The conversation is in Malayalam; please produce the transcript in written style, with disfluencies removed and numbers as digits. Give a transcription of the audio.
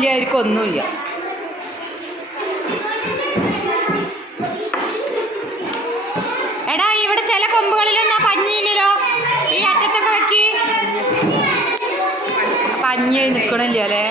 ഇല്ലായിരിക്കും, ഒന്നുമില്ല. എടാ ഇവിടെ ചില കൊമ്പുകളിലൊന്നും ആ പഞ്ഞിയില്ലല്ലോ, ഈ അറ്റത്തൊക്കെ വെക്കി പഞ്ഞി നിൽക്കണില്ല അല്ലേ.